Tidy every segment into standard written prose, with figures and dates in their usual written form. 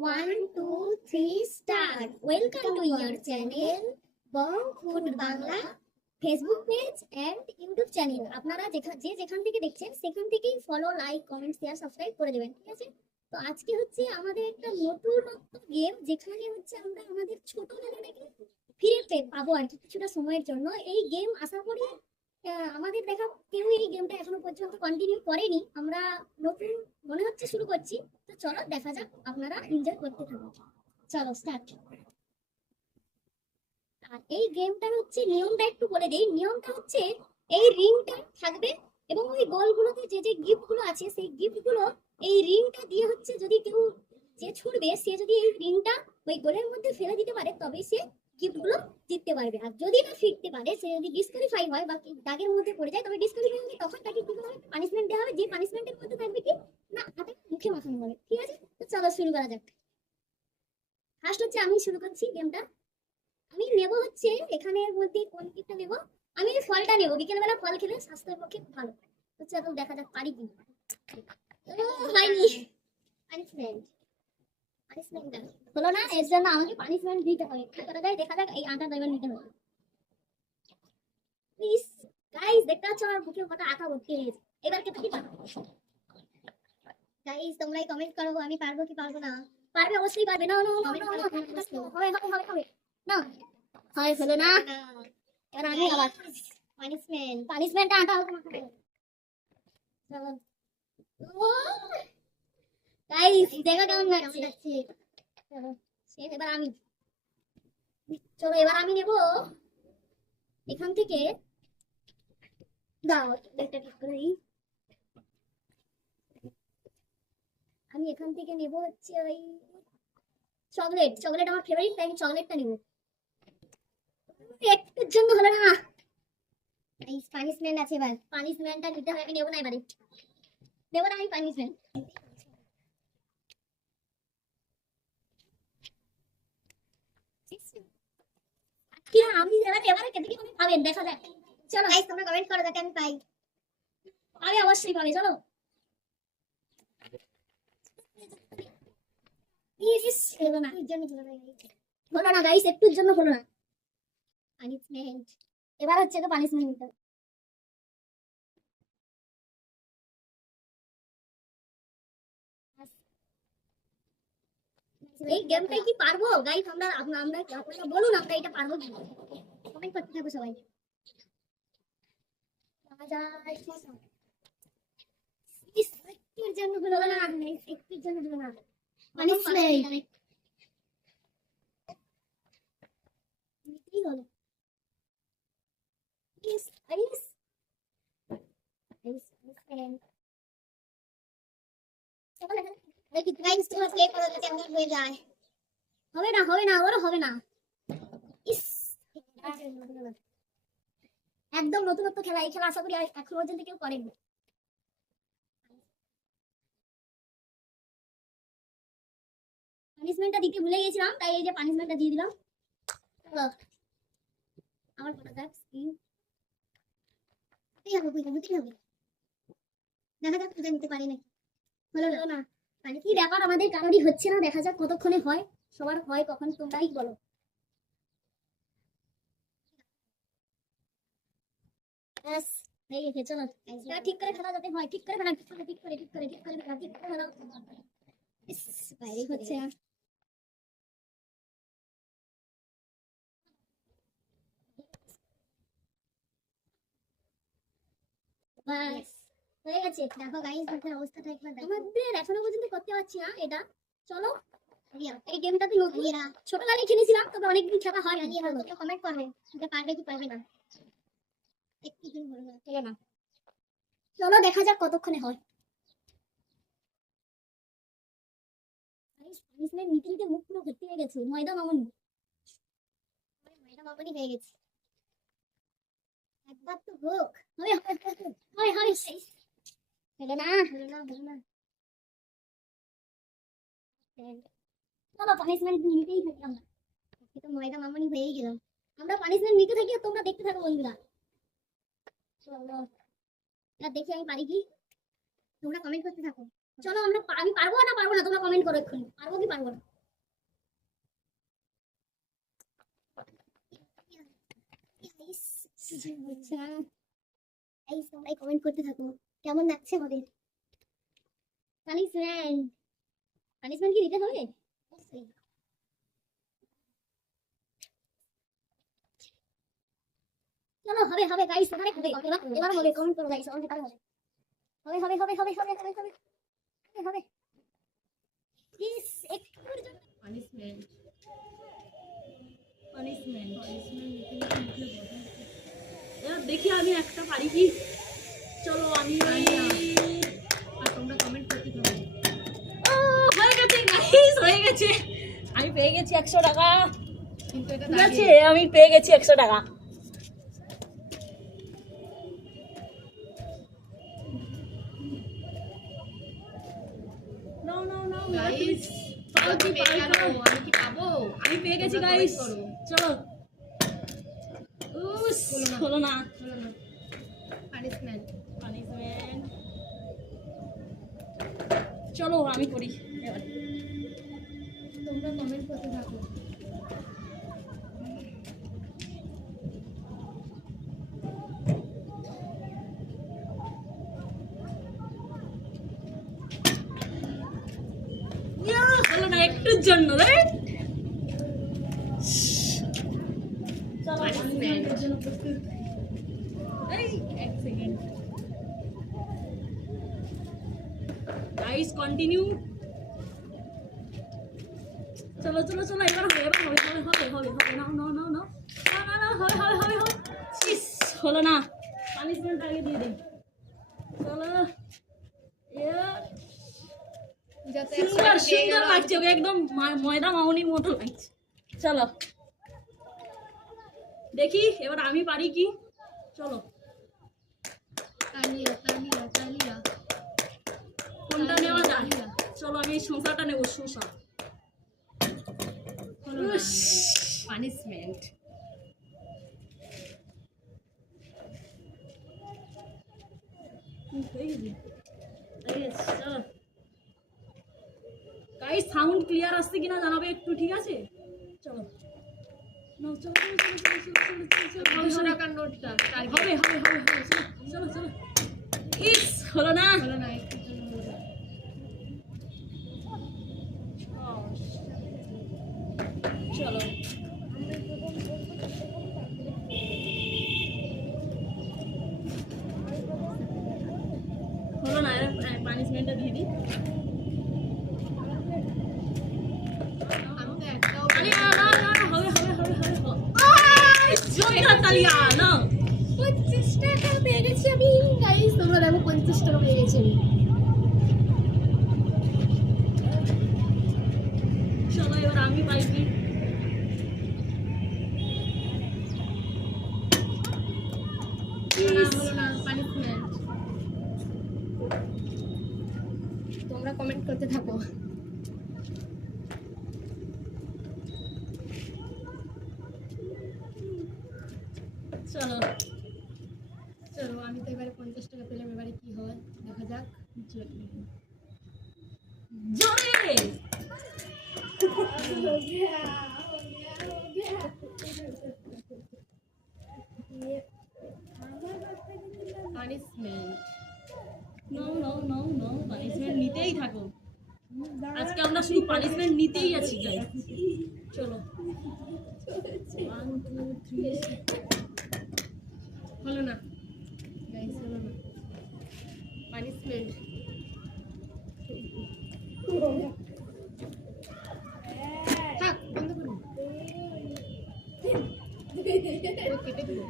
One, two, three, start. Welcome to your channel, Bong Food Bangla Facebook page and YouTube channel. আপনারা যেখান থেকে দেখছেন সেখান থেকেই follow, like, comment, share, subscribe করে দেবেন, ঠিক আছে? তো আজকে হচ্ছে আমাদের একটা নতুনত্ব গেম, যেখানে হচ্ছে আমরা আমাদের ছোটবেলাটাকে ফিরে পাবো আর কি কিছুটা সময়ের জন্য। এই গেম আশা করি আমাদের দেখা কেউ এই গেমটা এখনো পর্যন্ত কন্টিনিউ করেনি। আমরা নতুন মনে হচ্ছে শুরু করছি। তো চলো দেখা যাক, আপনারা এনজয় করতে থাকুন। চলো স্টার্ট। আর এই গেমটার হচ্ছে নিয়মটা একটু বলে দেই। নিয়মটা হচ্ছে এই রিংটা থাকবে এবং ওই গোলগুলোতে যে গিফট গুলো আছে সেই গিফট গুলো এই রিংটা দিয়ে হচ্ছে যদি কেউ যে ছুড়বে সে যদি এই রিংটা ওই গোলের মধ্যে ফেলে দিতে পারে তবেই সে গিফট গুলো জিততে পারবে। আর যদি না ফিরতে পারে, সে যদি ডিসকোয়ালিফাই হয় বা দাগের মধ্যে পড়ে যায়, তবে ডিসকোয়ালিফাই হলে তখন তাকে কি হবে, পানিশমেন্ট দেওয়া হবে। যে পানিশমেন্টের মধ্যে থাকবে কি না হাতে মুখে মাখানো হবে, ঠিক আছে? তো চলো শুরু করা যাক। ফার্স্ট হচ্ছে আমি শুরু করছি গেমটা। আমি নেব হচ্ছে এখানের মধ্যে কোন গিফটটা নেব। আমি ফলটা নেব, বিকেলবেলা ফল খেলে স্বাস্থ্যের পক্ষে খুব ভালো। তো চলো দেখা যাক পারি কি। হয়নি, পানিশমেন্ট পানিশমেন্ট হলো না, এর জন্য আমাকে পানিশমেন্ট দিতে হবে। কি করা যায় দেখা যাক। এই আটা এবার নিতে হবে প্লিজ। গাইস দেখতে পাচ্ছ আমার বুকে কত আটা ভর্তি হয়ে গেছে। এবার কে কি পারবো? গাইস তোমরাই কমেন্ট করো আমি পারবো কি পারবো না। পারবে, অবশ্যই পারবে। না না হবে হবে না, হয় হলো না। এবার আমি আবার পানিশমেন্ট আটা চলো গাইস দেখো কেমন লাগছে। চলো এবার আমি, চলো এবার আমি নেব এখান থেকে। দাও একটা ঠিক করে দিই। আমি এখান থেকে নেব হচ্ছে ওই চকলেট। চকলেট আমার ফেভারিট, তাই আমি চকলেটটা নেব। একটুর জন্য হলো না। এই পানিশমেন্ট আছে, এবার পানিশমেন্টটা নিতে হবে। আমি নেব না, এবারে নেব না আমি পানিশমেন্ট। কি আমি এবারে কেটে কি আমি পাবেন দেখা যাক। চলো গাইস তোমরা কমেন্ট করো যাতে আমি পাই। পাবে, অবশ্যই পাবে। চলো হলো না, হলো না গাইস, একটুর জন্য হলো না। পানিশমেন্ট এবার হচ্ছে তো পানিশমেন্ট নিতে হবে। এই গেমটাই কি পারবো গাইস? আমরা আমরা আপনারা বলুন আমরা এটা পারবো কি? কমেন্ট করতে থাকো সবাই। একটুর জন্য হলো না, একটুর জন্য হলো না। পানিশমেন্ট নিতেই হলো। Yes, yes. হবে না হবে না, ওরও হবে না। ইস, একদম নতুনত্ব খেলা। এই খেলা আশা করি এখন পর্যন্ত কেউ করেনি। পানিশমেন্টটা দিতে ভুলে গেছিলাম, তাই এই যে পানিশমেন্টটা দিয়ে দিলাম। আমার ফটো দেখ স্ক্রিন হবে। দেখা যাক পূজা নিতে পারি নাকি। হলো না, মানে কি ব্যাপার আমাদের কারোরই হচ্ছে না। দেখা যাক কতক্ষণে হয়। সবার হয় কখন তোমরাই বলো। ব্যাস হয়ে গেছে। চলো এবার ঠিক করে ফেলা যাতে হয়। ঠিক করে ফেলা, ঠিক করে ঠিক করে ঠিক করে ঠিক করে ফেলা, ঠিক করে ফেলা। ইস, বাইরে হচ্ছে না। ব্যাস হয়ে গেছে। দেখো গাইস আমাদের অবস্থাটা একবার দেখো। আমাদের এখনো পর্যন্ত করতে পারছি না এটা। চলো এই গেমটা তো নতুন, ছোটবেলায় খেলেছিলাম, তবে অনেকদিন খেলা হয়। কমেন্ট করবে এটা পারবে কি পারবে না। একটু দিন হলো না। চলো দেখা যাক কতক্ষণে হয়। পানিশমেন্ট নিতে নিতে মুখ পুরো ভর্তি হয়ে গেছে। ময়দা মামনি, ময়দা মামনি হয়ে গেছে। একবার তো হোক। হয় হয় হয়, হলো না হলো না হলো না। চলো পানিশমেন্ট নিতেই থাকি আমরা। তো ময়দা মামনি হয়েই গেলাম। আমরা পানিশমেন্ট নিতে থাকি আর তোমরা দেখতে থাকো বন্ধুরা। চলো এবার দেখি আমি পারি কি। তোমরা কমেন্ট করতে থাকো। চলো আমরা আমি পারবো না তোমরা কমেন্ট করো এক্ষুনি। পারবো কি পারবো না। আচ্ছা এই সবাই কমেন্ট করতে থাকো কেমন লাগছে আমাদের পানিশমেন্ট পানিশমেন্ট কি দিতে হবে অবশ্যই চলো হবে হবে গাইস এবারে হবে এবার হবে কমেন্ট করো গাইস অনেক হবে হবে হবে হবে হবে হবে হবে হবে হবে হবে প্লিজ একটুর জন্য পানিশমেন্ট পানিশমেন্ট এবার দেখি আমি একটা পারি কি। চলো আমি আর তোমরা কমেন্ট করতে থাকো। হয়ে গেছে গাইস, হয়ে গেছে। আমি পেয়ে গেছি 100 টাকা। কিন্তু এটা ঠিক আছে, আমি পেয়ে গেছি 100 টাকা। নাও নাও নাও গাইস পাও কি পাও? আমি কি পাবো? আমি পেয়ে গেছি তোমরা গাইস। comment করো। চলো উস হলো না পানিশমেন্ট পানিশমেন্ট। চলো আমি করি এবার। তোমরা কমেন্ট করতে থাকো। হলো না একটুর জন্য রে। চলো Punishment. এর জন্য প্রস্তুত। এই এক সেকেন্ড গাইস, কন্টিনিউ। চলো চলো চলো, এবার হবে এবার হবে হবে হবে হবে হবে। নাও নাও নাও নাও না না না, হবে হবে হবে হবে। ইস, হলো না। পানিশমেন্ট আগে দিয়ে দিই। চলো এবার যাতে সুন্দর সুন্দর লাগছে, ওকে একদম ময়দা মাউনির মতো লাগছে। চলো দেখি এবার আমি পারি কি। চলো তালিয়া তালিয়া তালিয়া কোনটা নেওয়া যায়। চলো আমি এই শসাটা নেবো, শসা। পানিশমেন্ট গাইস, সাউন্ড ক্লিয়ার আসছে কিনা জানাবে একটু, ঠিক আছে? চলো নাও, চলো চলো চলো চলো চলো চলো চলো, 200 টাকার নোটটা হবে হবে হবে হবে, চলো চলো চলো। ইস, হলো না। হলো না একটু জন্য হলো না। চলো হলো না, পানিশমেন্টটা দিয়ে দিই। আমি তো একটাও তালিয়া না না না, হবে হবে হবে হবে জোরদার তালিয়া না। 25 টাকা পেয়ে গেছি আমি গাইস। তোমরা দেখো 25 টাকা পেয়ে গেছি আমি। চলো এবার আমি পাই কি। হলো না পানিশমেন্ট। তোমরা কমেন্ট করতে থাকো। চলো চলো আমি তো এবারে 50 টাকা পেলাম, এবারে কি হয় দেখা যাক। জোরে পানিশমেন্ট নাও নাও নাও নাও, পানিশমেন্ট নিতেই থাকো। আজকে আমরা শুধু পানিশমেন্ট নিতেই আছি গাইস। চলো 1 2 3। হলো না গাইস, হলো না পানিশমেন্ট। থাক বন্ধ করুন, ও কেটে দিল।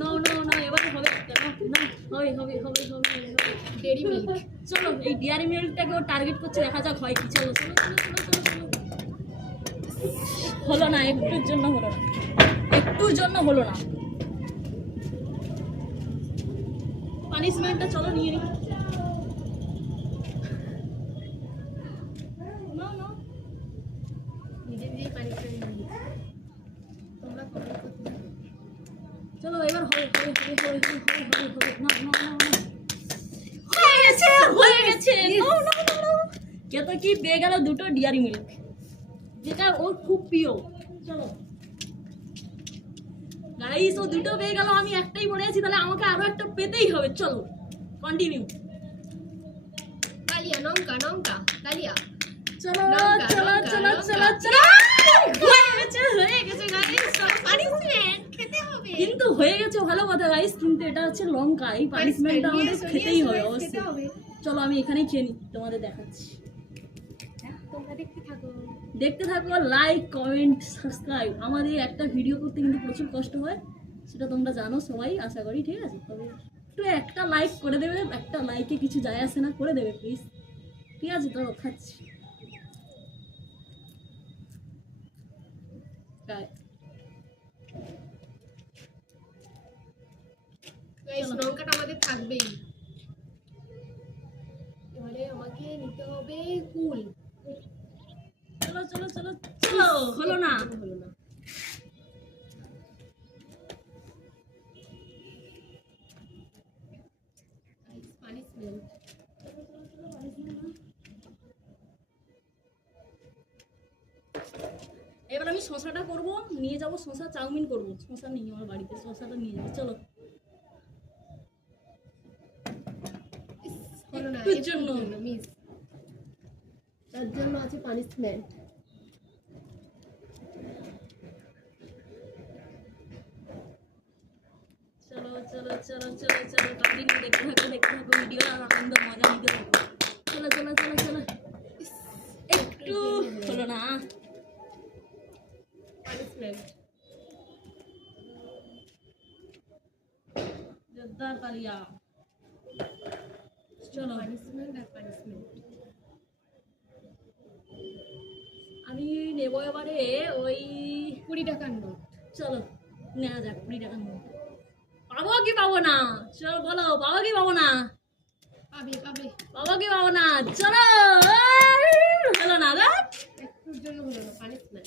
নাও নাও নাও, এবারে হবে একটা। না হবে হবে হবে হবে হবে। ডেরি মিল্ক চলো এই ডিয়ারি মিল্কটাকে ও টার্গেট করছে, দেখা যাক হয় কি। চলো চলো চলো চলো চলো চলো। হলো না, একটুর জন্য হলো না, একটুর জন্য হলো না। পানিশমেন্টটা চলো নিয়ে নিই। নাও নাও। নিজে নিজেই পানিশমেন্ট নিয়ে। তোমরা কমেন্ট করতে থাকো। চলো এবার হবে হবে হবে হবে হবে হবে হবে। না না না না, হয়ে গেছে হয়ে গেছে। নাও নাও নাও নাও। কে তো কি পেয়ে গেল, দুটো ডিয়ারি মিল্ক। যেটা ওর খুব প্রিয়। চলো গাইস, ও দুটো পেয়ে গেল, আমি একটাই পড়ে আছি, তাহলে আমাকে আরো একটা পেতেই হবে। চলো কন্টিনিউ। কালিয়া লঙ্কা লঙ্কা কালিয়া চলো লঙ্কা, চলো লঙ্কা, চলো লঙ্কা। চলো চলো। হয়ে গেছে গাইস, পানিশমেন্ট খেতে হবে। কিন্তু হয়ে গেছে ভালো কথা গাইস, কিন্তু এটা হচ্ছে লঙ্কা, এই পানিশমেন্টটা আমাদের খেতেই হবে খেতে অবশ্যই। হবে। চলো আমি এখানেই খেয়ে নিই, তোমাদের দেখাচ্ছি। তোমরা দেখতে থাকো। দেখতে থাকো, লাইক কমেন্ট সাবস্ক্রাইব। আমাদের একটা ভিডিও করতে কিন্তু প্রচুর কষ্ট হয়, সেটা তোমরা জানো সবাই, আশা করি। ঠিক আছে, তবে একটু একটা লাইক করে দেবে, একটা লাইকে কিছু যায় আসে না, করে দেবে প্লিজ। ঠিক আছে, তো খাচ্ছি। গাইস, লঙ্কাটা আমাদের থাকবেই। এবারে আমাকে নিতে হবে কুল। চলো চলো চলো চলো। হলো না। হলো না। Guys, punishment. এবার আমি শশাটা করবো, নিয়ে যাবো শশা, চাউমিন করবো। শশা নেই আমার বাড়িতে, শশাটা নিয়ে যাবো। চলো হলো না, একটুর জন্য। মিস। তার জন্য আছে পানিশমেন্ট। চলো চলো চলো চলো চলো কন্টিনিউ, দেখতে থাকো দেখতে থাকো ভিডিও, আর আনন্দ মজা নিতে থাকো। চলো চলো চলো চলো। একটু হলো না। পানিশমেন্ট। জোরদার তালিয়া। চলো পানিশমেন্ট আর পানিশমেন্ট। আমি নেবো এবারে ওই 20 টাকার নোট। চলো নেওয়া যাক 20 টাকার নোট। পাবো কি পাবো না? চলো বলো, পাবো কি পাবো না? পাবে পাবে। পাবো কি পাবো না? চলো। হলো না গো। একটুর জন্য হলো না, পানিশমেন্ট।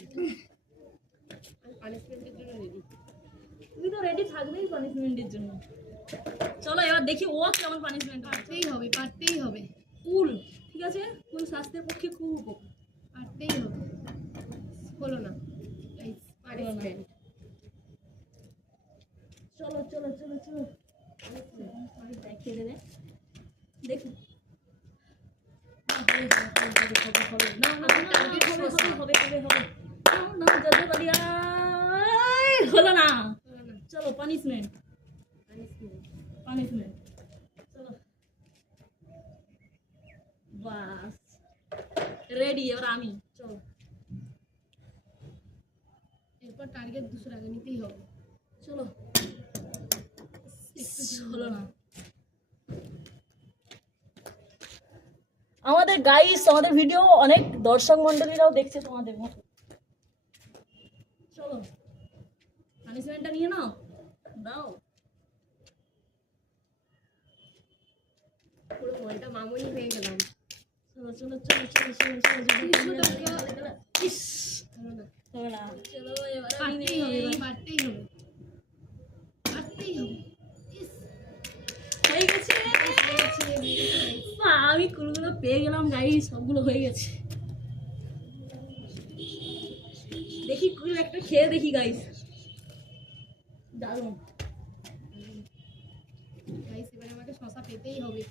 আমি পানিশমেন্টের জন্য রেডি। তুমি তো রেডি থাকবেই পানিশমেন্টের জন্য। চলো এবার দেখি ও কেমন পানিশমেন্ট। পারতেই হবে, পারতেই হবে, কুল, ঠিক আছে, কুল স্বাস্থ্যের পক্ষে খুব উপকার। পারতেই হবে। হলো না, পানিশমেন্ট। চলো চলো চলো চলো। দেখিয়ে দেবে, দেখি। হলো না। হলো না, চলো পানিশমেন্ট পানিশমেন্ট। পানিশমেন্ট। চলো বাস রেডি, এবার আমি। চলো এরপর টার্গেট 200 টাকা নিতেই হবে। চলো। হলো না। আমাদের গাইস, আমাদের ভিডিও অনেক দর্শক মন্ডলীরাও দেখছে তোমাদের মতো। চলো পানিশমেন্টটা নিয়ে নাও, দাও। পুরো মনটা মামুনি হয়ে গেলাম। চলো চলো চলো চলো চলো চলো চলো। ইস, হলো না, হলো না। চলো এবার আমি পারতেই হবে, নেই। এবার পারতেই হবে, পারতেই হবে। ইস, হয়ে গেছে। হয়ে গেছে, হয়ে গেছে। মা, আমি কুলগুলো পেয়ে গেলাম গাইস, সবগুলো হয়ে গেছে। দেখি কুল একটা খেয়ে দেখি গাইস, দারুণ। গাইস, এবারে আমাকে শশা পেতেই হবে।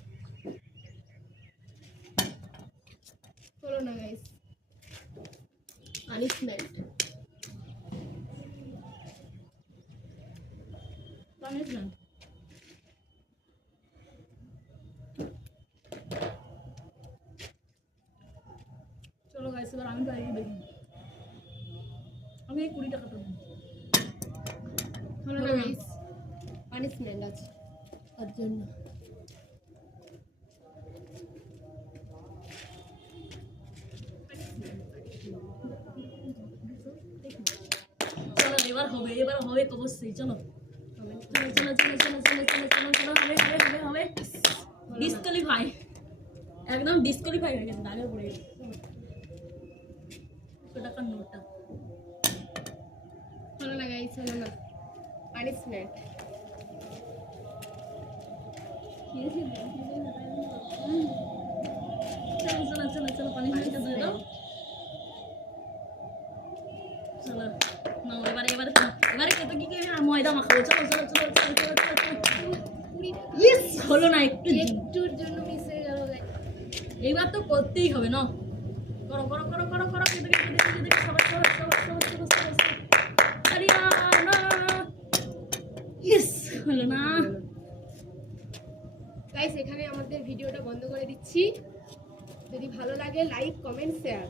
হলো না গাইস, পানিশমেন্ট। পানিশমেন্ট। চলো গাইস, এবার আমি পারি দেখি। আমি এই 20 টাকাটা দেবো। হলো না গাইস, পানিশমেন্ট আছে তার জন্য। চলো এবার হবে, এবার হবে অবশ্যই। চলো চলো চলো চলো চলো চলো চলো চলো চলো, হবে হবে হবে হবে। ডিসকোয়ালিফাই, একদম ডিসকোয়ালিফাই হয়ে গেছে, দাগে পড়ে গেছে। 100 টাকার নোটটা। হলো না গাইস, হলো না, পানিশমেন্ট। চলো চলো চলো চলো, পানিশমেন্টটা দিয়ে দাও। নাও এবারে কত কি ময়দা মাখাবো। চলো চলো চলো চলো চলো চলো চলো। কুড়িটা ইস হলো না একটু। একটুর জন্য মিস হয়ে গেল গাইস। এইবার তো করতেই হবে না। করো করো করো করো করো দেখে সবাই সবাই সবাই সবাই সবাই সবাই সবাই। আরে না না না। ইস হলো না। গাইস এখানে আমাদের ভিডিওটা বন্ধ করে দিচ্ছি। যদি ভালো লাগে লাইক কমেন্ট শেয়ার।